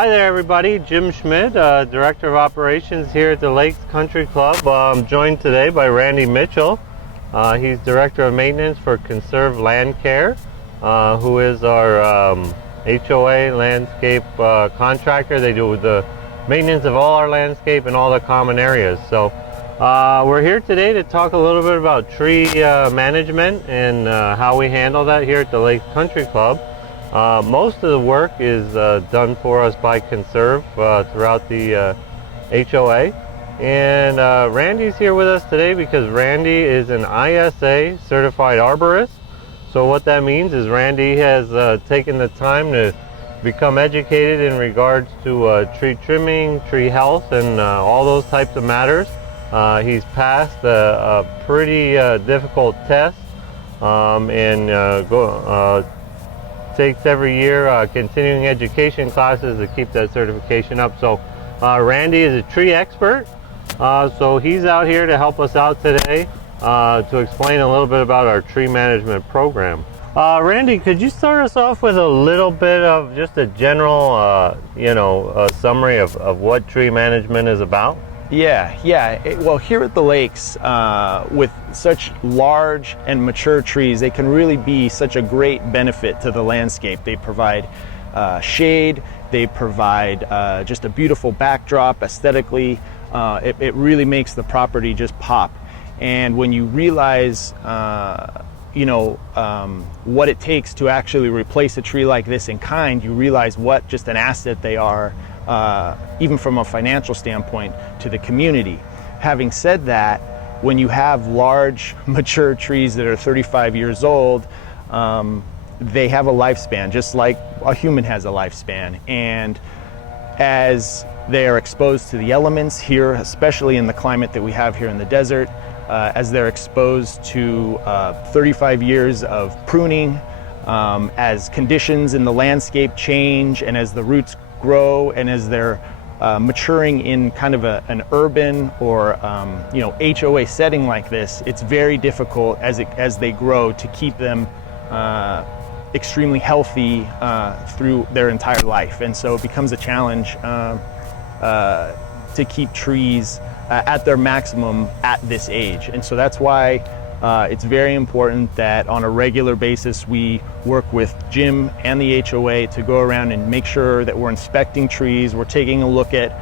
Hi there everybody, Jim Schmidt, Director of Operations here at the Lakes Country Club. I'm joined today by Randy Mitchell. He's Director of Maintenance for Conserve Land Care, who is our HOA landscape contractor. They do the maintenance of all our landscape and all the common areas. So we're here today to talk a little bit about tree management and how we handle that here at the Lakes Country Club. Most of the work is done for us by Conserve throughout the HOA. And Randy's here with us today because Randy is an ISA certified arborist. So what that means is Randy has taken the time to become educated in regards to tree trimming, tree health, and all those types of matters. He's passed a pretty difficult test takes every year continuing education classes to keep that certification up. So Randy is a tree expert, so he's out here to help us out today to explain a little bit about our tree management program. Randy, could you start us off with a little bit of just a general summary of what tree management is about? Well, here at the lakes, with such large and mature trees, they can really be such a great benefit to the landscape. They provide shade, they provide just a beautiful backdrop aesthetically. It really makes the property just pop. And when you realize what it takes to actually replace a tree like this in kind, you realize what just an asset they are, even from a financial standpoint, to the community. Having said that, when you have large mature trees that are 35 years old, they have a lifespan just like a human has a lifespan. And as they are exposed to the elements here, especially in the climate that we have here in the desert, as they're exposed to 35 years of pruning, as conditions in the landscape change, and as the roots grow, and as they're maturing in kind of an urban or HOA setting like this, it's very difficult as they grow to keep them extremely healthy through their entire life. And so it becomes a challenge to keep trees at their maximum at this age. And so that's why it's very important that on a regular basis we work with Jim and the HOA to go around and make sure that we're inspecting trees, we're taking a look at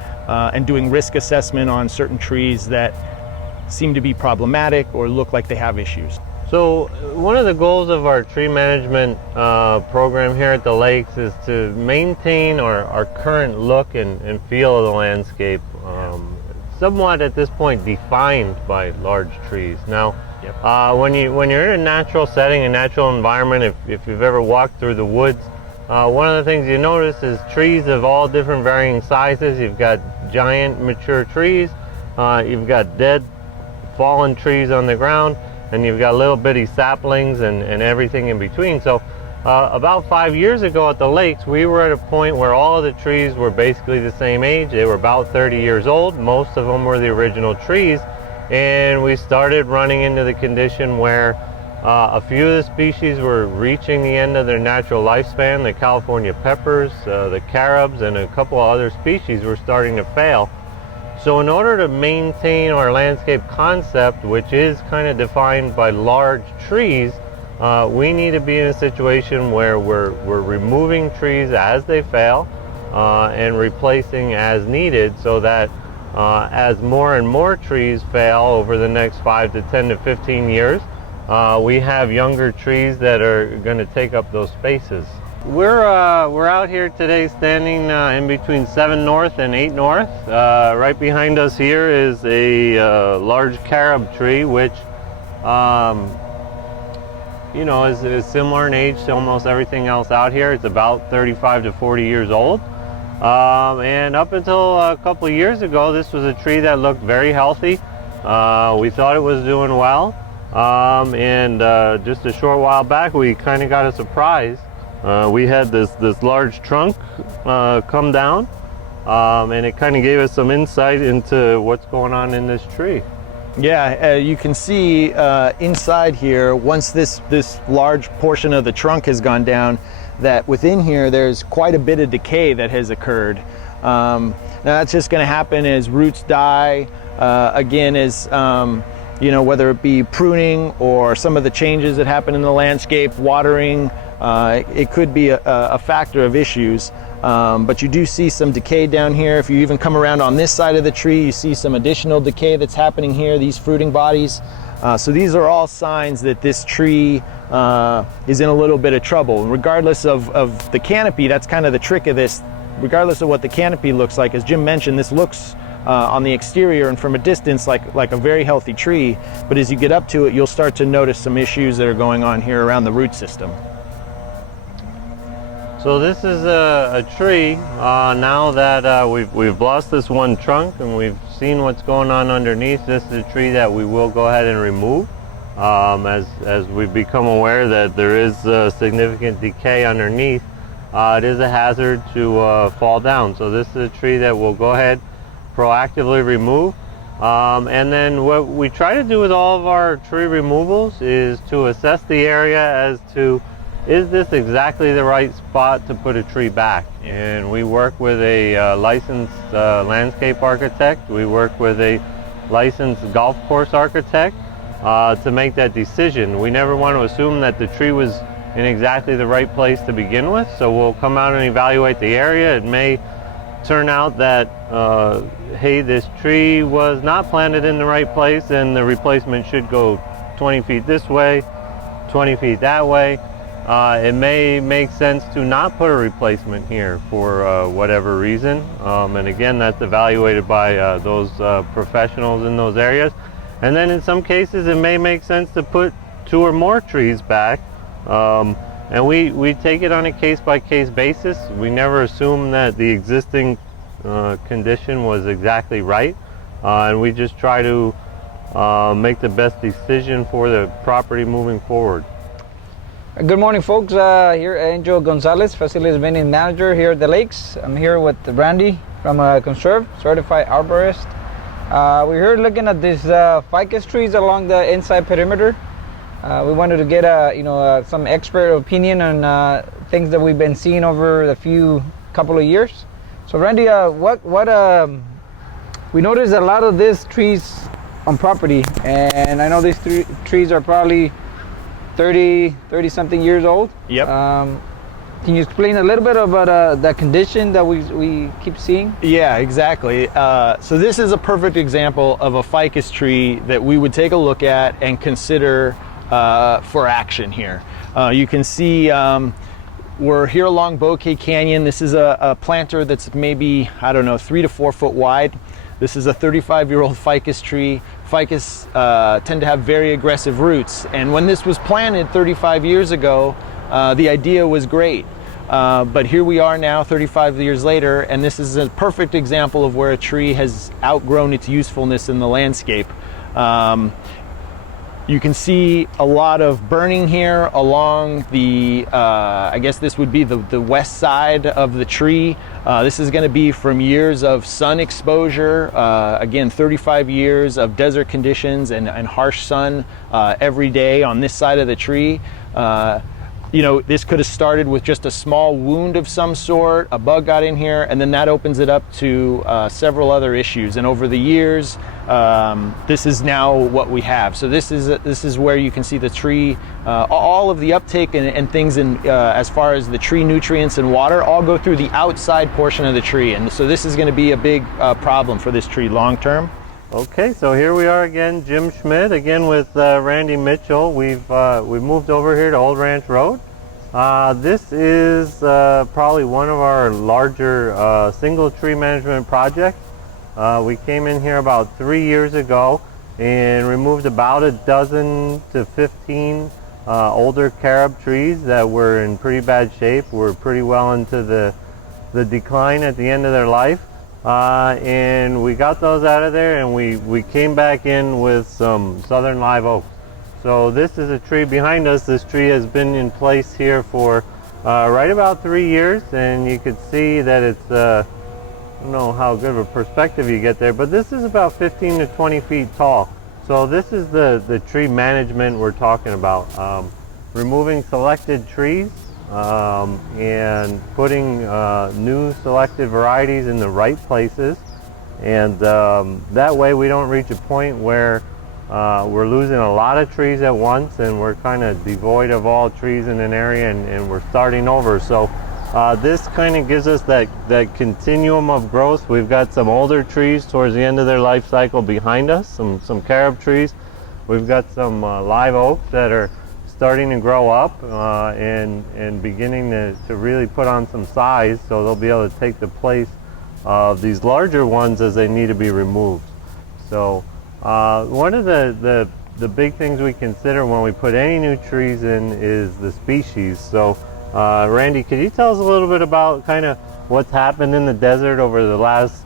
and doing risk assessment on certain trees that seem to be problematic or look like they have issues. So one of the goals of our tree management program here at the Lakes is to maintain our current look and feel of the landscape, somewhat at this point defined by large trees. Now, when you're in a natural setting, a natural environment, if you've ever walked through the woods, one of the things you notice is trees of all different varying sizes. You've got giant mature trees, you've got dead fallen trees on the ground, and you've got little bitty saplings and everything in between. So about 5 years ago at the Lakes, we were at a point where all of the trees were basically the same age. They were about 30 years old. Most of them were the original trees. And we started running into the condition where a few of the species were reaching the end of their natural lifespan. The California peppers, the carobs, and a couple of other species were starting to fail. So in order to maintain our landscape concept, which is kind of defined by large trees, we need to be in a situation where we're removing trees as they fail and replacing as needed, so that as more and more trees fail over the next 5 to 10 to 15 years, we have younger trees that are going to take up those spaces. We're out here today standing in between 7 North and 8 North. Right behind us here is a large carob tree, which is similar in age to almost everything else out here. It's about 35 to 40 years old. And up until a couple of years ago, this was a tree that looked very healthy. We thought it was doing well. Just a short while back, we kind of got a surprise. We had this large trunk come down, and it kind of gave us some insight into what's going on in this tree. Yeah, you can see inside here, once this large portion of the trunk has gone down, that within here there's quite a bit of decay that has occurred. Now that's just going to happen as roots die, again as whether it be pruning or some of the changes that happen in the landscape, watering, it could be a factor of issues. But you do see some decay down here. If you even come around on this side of the tree, you see some additional decay that's happening here, these fruiting bodies. So these are all signs that this tree is in a little bit of trouble. Regardless of the canopy, that's kind of the trick of this. Regardless of what the canopy looks like, as Jim mentioned, this looks on the exterior and from a distance like a very healthy tree. But as you get up to it, you'll start to notice some issues that are going on here around the root system. So this is a tree now that we've lost this one trunk and we've seen what's going on underneath. This is a tree that we will go ahead and remove as we've become aware that there is significant decay underneath. It is a hazard to fall down. So this is a tree that we'll go ahead proactively remove. And then what we try to do with all of our tree removals is to assess the area as to, is this exactly the right spot to put a tree back? And we work with a licensed landscape architect. We work with a licensed golf course architect to make that decision. We never want to assume that the tree was in exactly the right place to begin with. So we'll come out and evaluate the area. It may turn out that, hey, this tree was not planted in the right place and the replacement should go 20 feet this way, 20 feet that way. It may make sense to not put a replacement here for whatever reason. And again, that's evaluated by those professionals in those areas. And then in some cases, it may make sense to put 2 or more trees back. And we take it on a case-by-case basis. We never assume that the existing condition was exactly right. And we just try to make the best decision for the property moving forward. Good morning, folks. Here Angel Gonzalez, Facilities Maintenance Manager here at the Lakes. I'm here with Randy from Conserve, Certified Arborist. We're here looking at these ficus trees along the inside perimeter. We wanted to get some expert opinion on things that we've been seeing over the couple of years. So Randy, we noticed a lot of these trees on property, and I know these trees are probably 30 something years old. Yep. Can you explain a little bit about the condition that we keep seeing? Yeah, exactly. So this is a perfect example of a ficus tree that we would take a look at and consider for action here. You can see we're here along Bouquet Canyon. This is a planter that's maybe, 3 to 4 foot wide. This is a 35-year-old ficus tree. Ficus tend to have very aggressive roots, and when this was planted 35 years ago, the idea was great. But here we are now 35 years later, and this is a perfect example of where a tree has outgrown its usefulness in the landscape. You can see a lot of burning here along the, I guess this would be the west side of the tree. This is going to be from years of sun exposure. Again, 35 years of desert conditions and harsh sun every day on this side of the tree. This could have started with just a small wound of some sort, a bug got in here, and then that opens it up to several other issues. And over the years, this is now what we have. So this is where you can see the tree, all of the uptake and things in as far as the tree nutrients and water all go through the outside portion of the tree. And so this is going to be a big problem for this tree long term. Okay, so here we are again, Jim Schmidt, again with Randy Mitchell. We moved over here to Old Ranch Road. This is probably one of our larger single tree management projects. We came in here about 3 years ago and removed about a dozen to 15 older carob trees that were in pretty bad shape, were pretty well into the decline at the end of their life. And we got those out of there, and we came back in with some southern live oak. So this is a tree behind us. This tree has been in place here for right about 3 years, and you can see that it's I don't know how good of a perspective you get there, but this is about 15 to 20 feet tall. So this is the tree management we're talking about. Removing selected trees and putting new selected varieties in the right places. And that way we don't reach a point where we're losing a lot of trees at once and we're kind of devoid of all trees in an area, and we're starting over. So this kind of gives us that continuum of growth. We've got some older trees towards the end of their life cycle behind us, some carob trees. We've got some live oaks that are starting to grow up and beginning to really put on some size, so they'll be able to take the place of these larger ones as they need to be removed. So one of the big things we consider when we put any new trees in is the species. So Randy, could you tell us a little bit about kind of what's happened in the desert over the last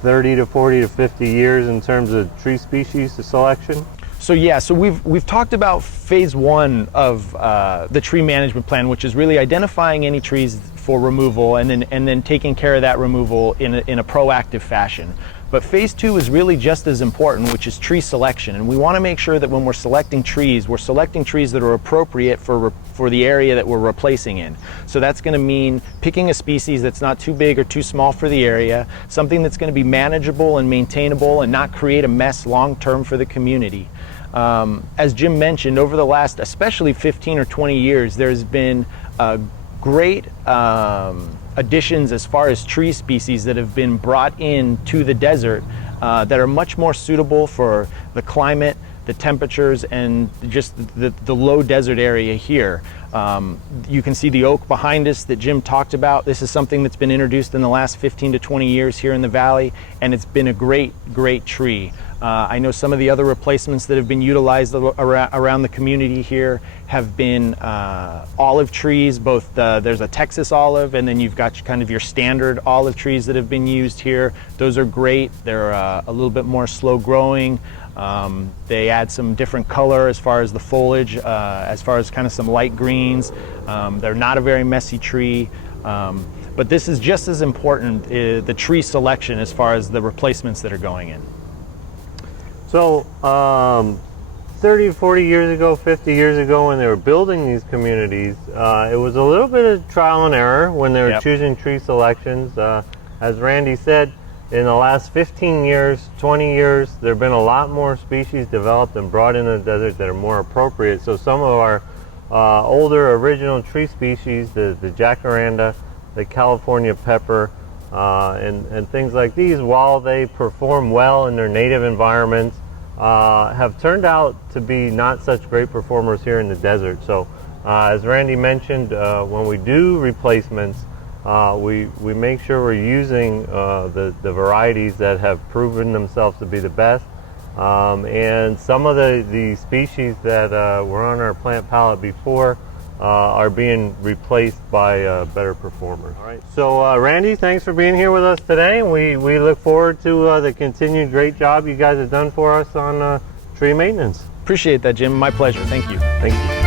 30 to 40 to 50 years in terms of tree species selection? So yeah, so we've talked about phase one of the tree management plan, which is really identifying any trees for removal and then taking care of that removal in a proactive fashion. But phase two is really just as important, which is tree selection. And we want to make sure that when we're selecting trees that are appropriate for the area that we're replacing in. So that's going to mean picking a species that's not too big or too small for the area, something that's going to be manageable and maintainable and not create a mess long term for the community. As Jim mentioned, over the last especially 15 or 20 years, there's been great additions as far as tree species that have been brought in to the desert that are much more suitable for the climate, the temperatures, and just the low desert area here. You can see the oak behind us that Jim talked about. This is something that's been introduced in the last 15 to 20 years here in the valley, and it's been a great tree. I know some of the other replacements that have been utilized around the community here have been olive trees. Both there's a Texas olive, and then you've got kind of your standard olive trees that have been used here. Those are great. They're a little bit more slow growing. They add some different color as far as the foliage, as far as kind of some light greens. They're not a very messy tree. But this is just as important, the tree selection, as far as the replacements that are going in. So 30, 40 years ago, 50 years ago, when they were building these communities, it was a little bit of trial and error when they were choosing tree selections. As Randy said, in the last 15 years, 20 years, there have been a lot more species developed and brought into the desert that are more appropriate. So some of our older original tree species, the jacaranda, the California pepper, and things like these, while they perform well in their native environments, have turned out to be not such great performers here in the desert. So as Randy mentioned, when we do replacements, we make sure we're using the varieties that have proven themselves to be the best. And some of the species that were on our plant palette before are being replaced by better performers. All right. So Randy, thanks for being here with us today. We look forward to the continued great job you guys have done for us on tree maintenance. Appreciate that, Jim. My pleasure. Thank you. Thank you.